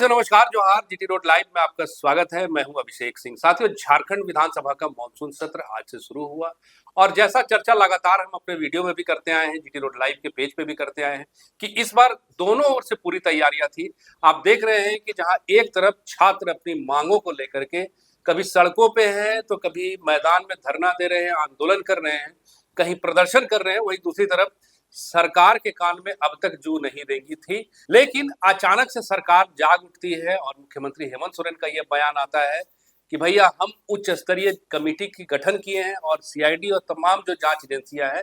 साथियों नमस्कार, जोहार। जीटी रोड लाइव में आपका स्वागत है। मैं हूं अभिषेक सिंह। साथियों, झारखंड विधानसभा का मानसून सत्र आज से शुरू हुआ और जैसा चर्चा लगातार हम अपने वीडियो में भी करते आए हैं, जीटी रोड लाइव के पेज पे भी करते आए हैं कि इस बार दोनों ओर से पूरी तैयारियां थी। आप देख रहे हैं कि जहां एक तरफ छात्र अपनी मांगों को लेकर के कभी सड़कों पे हैं तो कभी मैदान में धरना दे रहे हैं, आंदोलन कर रहे हैं, कहीं प्रदर्शन कर रहे हैं, वहीं दूसरी तरफ सरकार के कान में अब तक जू नहीं रेंगी थी। लेकिन अचानक से सरकार जाग उठती है और मुख्यमंत्री हेमंत सोरेन का यह बयान आता है कि भैया हम उच्च स्तरीय कमेटी की गठन किए हैं और सीआईडी और तमाम जो जांच एजेंसियां हैं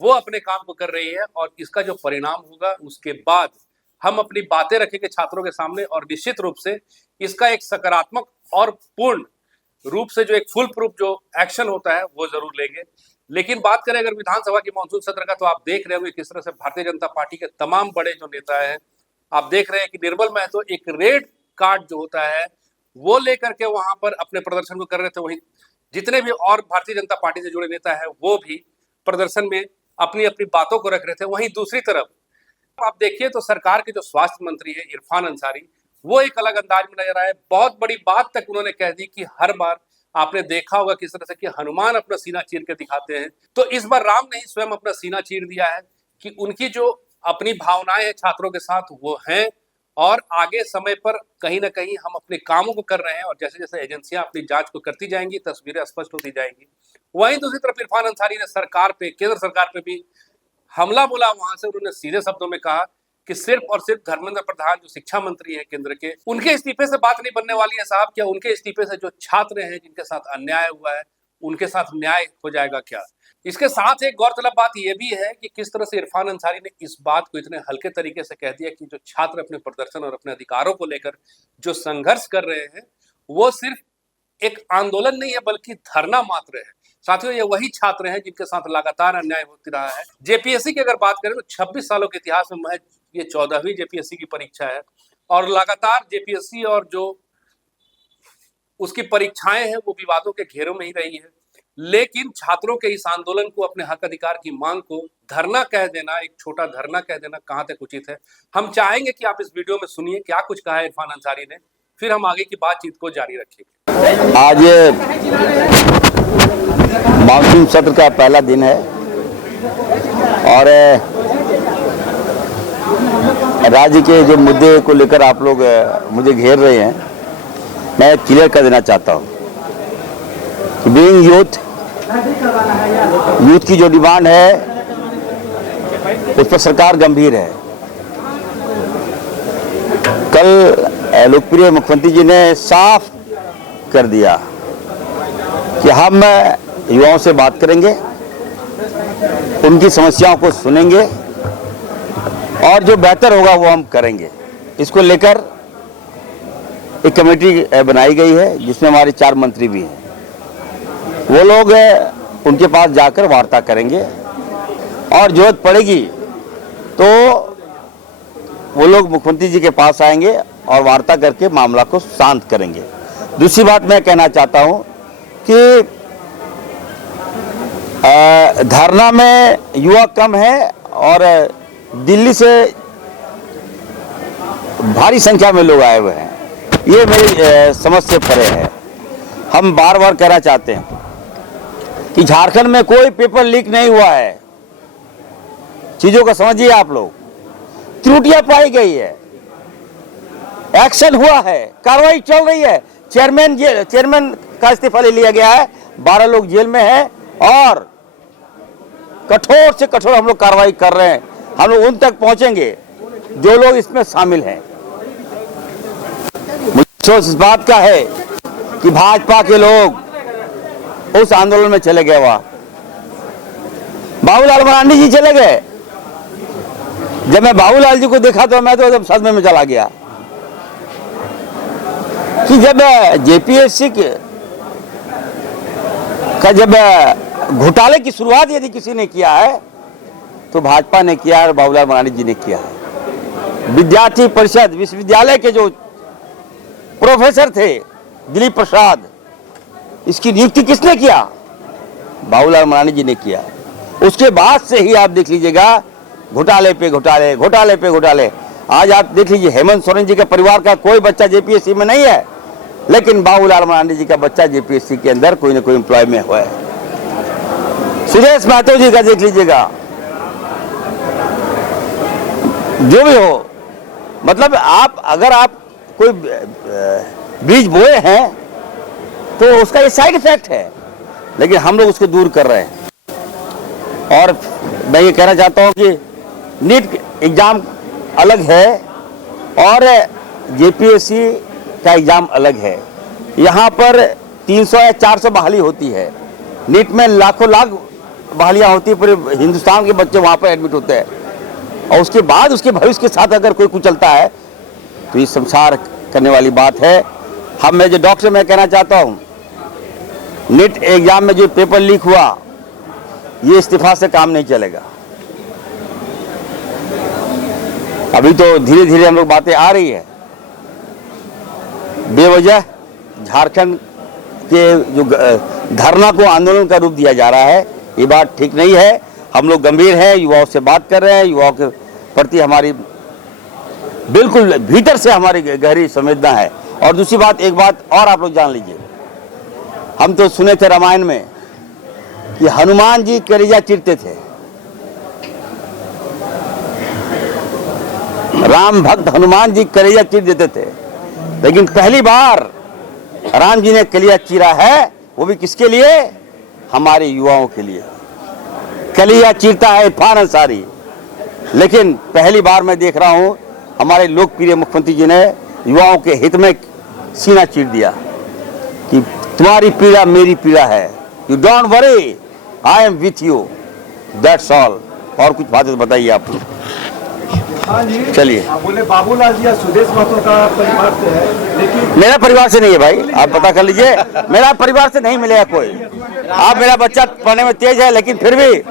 वो अपने काम को कर रही है और इसका जो परिणाम होगा उसके बाद हम अपनी बातें रखेंगे छात्रों के सामने और निश्चित रूप से इसका एक सकारात्मक और पूर्ण रूप से जो एक फुल प्रूफ जो एक्शन होता है वो जरूर लेंगे। लेकिन बात करें अगर विधानसभा की मानसून सत्र का, तो आप देख रहे होंगे किस तरह से भारतीय जनता पार्टी के तमाम बड़े जो नेता हैं, आप देख रहे हैं कि निर्मल महतो एक रेड कार्ड जो होता है वो लेकर के वहां पर अपने प्रदर्शन को कर रहे थे। वहीं जितने भी और भारतीय जनता पार्टी से जुड़े नेता है वो भी प्रदर्शन में अपनी अपनी बातों को रख रहे थे। वहीं दूसरी तरफ आप देखिए तो सरकार के जो स्वास्थ्य मंत्री है इरफान अंसारी, वो एक अलग अंदाज में नजर आए। बहुत बड़ी बात तक उन्होंने कह दी कि हर बार आपने देखा होगा किस तरह से कि हनुमान अपना सीना चीर के दिखाते हैं, तो इस बार राम ने ही स्वयं अपना सीना चीर दिया है कि उनकी जो अपनी भावनाएं हैं छात्रों के साथ वो हैं और आगे समय पर कहीं ना कहीं हम अपने कामों को कर रहे हैं और जैसे जैसे एजेंसियां अपनी जांच को करती जाएंगी तस्वीरें स्पष्ट होती जाएंगी। वहीं दूसरी तरफ इरफान अंसारी ने सरकार पे, केंद्र सरकार पे भी हमला बोला। वहां से उन्होंने सीधे शब्दों में कहा कि सिर्फ और सिर्फ धर्मेंद्र प्रधान जो शिक्षा मंत्री हैं केंद्र के, उनके इस्तीफे से बात नहीं बनने वाली है साहब। क्या उनके इस्तीफे से जो छात्र हैं जिनके साथ अन्याय हुआ है उनके साथ न्याय हो जाएगा क्या? इसके साथ एक गौरतलब बात यह भी है कि किस तरह से इरफान अंसारी ने इस बात को इतने हल्के तरीके से कह दिया कि जो छात्र अपने प्रदर्शन और अपने अधिकारों को लेकर जो संघर्ष कर रहे हैं वो सिर्फ एक आंदोलन नहीं है बल्कि धरना मात्र है। साथियों, ये वही छात्र हैं जिनके साथ लगातार अन्याय होती रहा है। जेपीएससी की अगर बात करें तो 26 सालों के इतिहास में महज ये 14वीं जेपीएससी की परीक्षा है और लगातार जेपीएससी और जो उसकी परीक्षाएं हैं वो विवादों के घेरों में ही रही है। लेकिन छात्रों के इस आंदोलन को, अपने हक अधिकार की मांग को धरना कह देना, एक छोटा धरना कह देना कहां तक उचित है? हम चाहेंगे कि आप इस वीडियो में सुनिए क्या कुछ कहा है इरफान अंसारी ने, फिर हम आगे की बातचीत को जारी रखेंगे। आज मानसून सत्र का पहला दिन है और राज्य के जो मुद्दे को लेकर आप लोग मुझे घेर रहे हैं, मैं क्लियर कर देना चाहता हूं कि बीइंग यूथ की जो डिमांड है उस पर सरकार गंभीर है। कल लोकप्रिय मुख्यमंत्री जी ने साफ कर दिया कि हम युवाओं से बात करेंगे, उनकी समस्याओं को सुनेंगे और जो बेहतर होगा वो हम करेंगे। इसको लेकर एक कमेटी बनाई गई है जिसमें हमारे 4 मंत्री भी हैं। वो लोग उनके पास जाकर वार्ता करेंगे और जरूरत पड़ेगी तो वो लोग मुख्यमंत्री जी के पास आएंगे और वार्ता करके मामला को शांत करेंगे। दूसरी बात मैं कहना चाहता हूं कि धरना में युवा कम है और दिल्ली से भारी संख्या में लोग आए हुए हैं, ये मेरी समझ से परे है। हम बार बार कहना चाहते हैं कि झारखंड में कोई पेपर लीक नहीं हुआ है। चीजों को समझिए आप लोग। त्रुटियां पाई गई है, एक्शन हुआ है, कार्रवाई चल रही है। चेयरमैन का इस्तीफा ले लिया गया है, 12 लोग जेल में हैं और कठोर से कठोर हम लोग कार्रवाई कर रहे हैं। हम लोग उन तक पहुंचेंगे जो लोग इसमें शामिल हैं। मुझे अफसोस इस बात का है कि भाजपा के लोग उस आंदोलन में चले गए। वहां बाबूलाल मरांडी जी चले गए। जब मैं बाबूलाल जी को देखा तो मैं तो एकदम सदमे में चला गया कि जब जेपीएससी का जब घोटाले की शुरुआत यदि किसी ने किया है तो भाजपा ने किया है और बाबूलाल मरांडी जी ने किया है। विद्यार्थी परिषद विश्वविद्यालय के जो प्रोफेसर थे दिलीप प्रसाद, इसकी नियुक्ति किसने किया? बाबूलाल मरांडी जी ने किया। उसके बाद से ही आप देख लीजिएगा घोटाले पे घोटाले, घोटाले पे घोटाले। आज आप देख लीजिए, हेमंत सोरेन जी के परिवार का कोई बच्चा जेपीएससी में नहीं है, लेकिन बाबूलाल मरांडी जी का बच्चा जेपीएससी के अंदर कोई ना कोई एम्प्लॉय में हुआ है। सुरेश महतो जी का देख लीजिएगा, जो भी हो, मतलब अगर आप कोई बीज बोए हैं तो उसका ये साइड इफेक्ट है, लेकिन हम लोग उसको दूर कर रहे हैं। और मैं ये कहना चाहता हूं कि नीट एग्जाम अलग है और जेपीएससी का एग्जाम अलग है। यहाँ पर 300 या 400 बहाली होती है, नीट में लाखों लाख बहालियाँ होती है, पूरे हिंदुस्तान के बच्चे वहाँ पर एडमिट होते हैं, और उसके बाद उसके भविष्य के साथ अगर कोई कुचलता है तो ये संसार करने वाली बात है। मैं जो डॉक्टर मैं कहना चाहता हूँ, नीट एग्जाम में जो पेपर लीक हुआ, ये इस्तीफा से काम नहीं चलेगा। अभी तो धीरे धीरे हम लोग बातें आ रही है, बेवजह झारखंड के जो धरना को आंदोलन का रूप दिया जा रहा है, ये बात ठीक नहीं है। हम लोग गंभीर हैं, युवाओं से बात कर रहे हैं, युवाओं के प्रति हमारी बिल्कुल भीतर से हमारी गहरी संवेदना है। और दूसरी बात, एक बात और आप लोग जान लीजिए, हम तो सुने थे रामायण में कि हनुमान जी कलेजा चीरते थे, राम भक्त हनुमान जी कलेजा चीर देते थे, लेकिन पहली बार राम जी ने कलेजा चीरा है, वो भी किसके लिए? हमारे युवाओं के लिए। कलेजा चीरता है इरफान अंसारी, लेकिन पहली बार मैं देख रहा हूं हमारे लोकप्रिय मुख्यमंत्री जी ने युवाओं के हित में सीना चीर दिया कि तुम्हारी पीड़ा मेरी पीड़ा है, you don't worry, I am with you, that's all. और कुछ बातें बताइए आप। हाँ जी, चलिए। बोले बाबूलाल जी या सुदेश महतो का परिवार से है, लेकिन मेरा परिवार से नहीं है भाई, आप पता कर लीजिए, मेरा परिवार से नहीं मिलेगा कोई। आप, मेरा बच्चा पढ़ने में तेज है, लेकिन फिर भी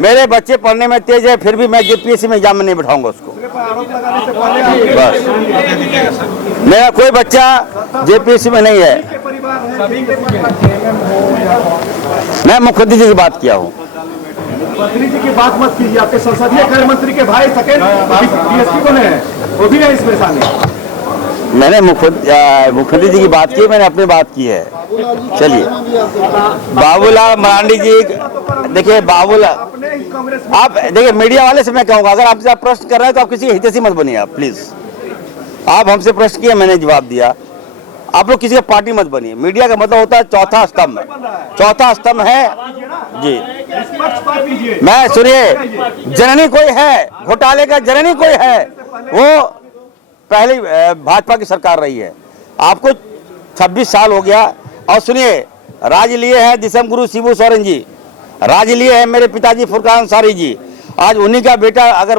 मेरे बच्चे पढ़ने में तेज है, फिर भी मैं जेपीएससी में एग्जाम में नहीं बैठाऊंगा उसको। आरोप लगाने से पहले बस, मेरा कोई बच्चा जेपीएससी में नहीं है। के परिवार है, सभी के परिवार। मैं मुख्यमंत्री जी की बात किया हूँ। मंत्री जी की बात मत कीजिए, आपके संसदीय कार्य मंत्री के भाई सेकेंड डीएसपी कौन है, वो भी है इसमें शामिल। मैंने मुख्यमंत्री जी की बात की, मैंने अपनी बात की है। चलिए, बाबूलाल मरांडी जी, देखिए बाबूलाल, अपने ही कांग्रेस आप देखिए, मीडिया वाले से मैं कहूँगा, अगर आपसे आप प्रश्न कर रहे हैं तो आप किसी हितैषी मत बनिए आप, प्लीज। आप हमसे प्रश्न किए, मैंने जवाब दिया, आप लोग किसी का पार्टी मत बनिए। मीडिया का मतलब होता है चौथा स्तंभ, चौथा स्तंभ है जी। पक्षपात कीजिए। मैं सुनिए, जननी कोई है, घोटाले का जननी कोई है, वो पहले भाजपा की सरकार रही है। आपको 26 साल हो गया। और सुनिए, राज लिए हैं दिसम गुरु शिबू सोरेन जी, राज लिए हैं मेरे पिताजी फुरकान अंसारी जी। आज उन्हीं का बेटा अगर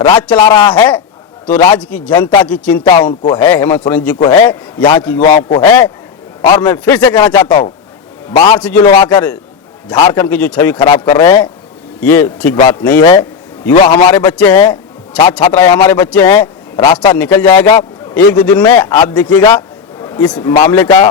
राज चला रहा है तो राज्य की जनता की चिंता उनको है, हेमंत सोरेन जी को है, यहाँ की युवाओं को है। और मैं फिर से कहना चाहता हूँ, बाहर से जो लोग आकर झारखंड की जो छवि खराब कर रहे हैं, ये ठीक बात नहीं है। युवा हमारे बच्चे हैं, छात्र छात्राएं हमारे बच्चे हैं, रास्ता निकल जाएगा। 1-2 दिन में आप देखिएगा इस मामले का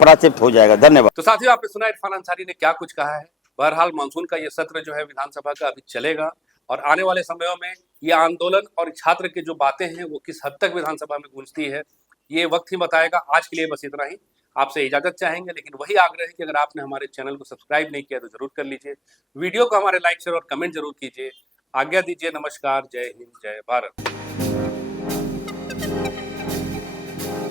पराचित हो जाएगा। धन्यवाद। तो साथियों, आपने सुना इरफान अंसारी ने क्या कुछ कहा है। बहरहाल मानसून का ये सत्र जो है विधानसभा का अभी चलेगा, और आने वाले समयों में ये आंदोलन और छात्र की जो बातें हैं वो किस हद तक विधानसभा में गूंजती है, ये वक्त ही बताएगा। आज के लिए बस इतना ही, आपसे इजाजत चाहेंगे, लेकिन वही आग्रह है कि अगर आपने हमारे चैनल को सब्सक्राइब नहीं किया तो जरूर कर लीजिए, वीडियो को हमारे लाइक शेयर और कमेंट जरूर कीजिए। आज्ञा दीजिए, नमस्कार, जय हिंद, जय भारत।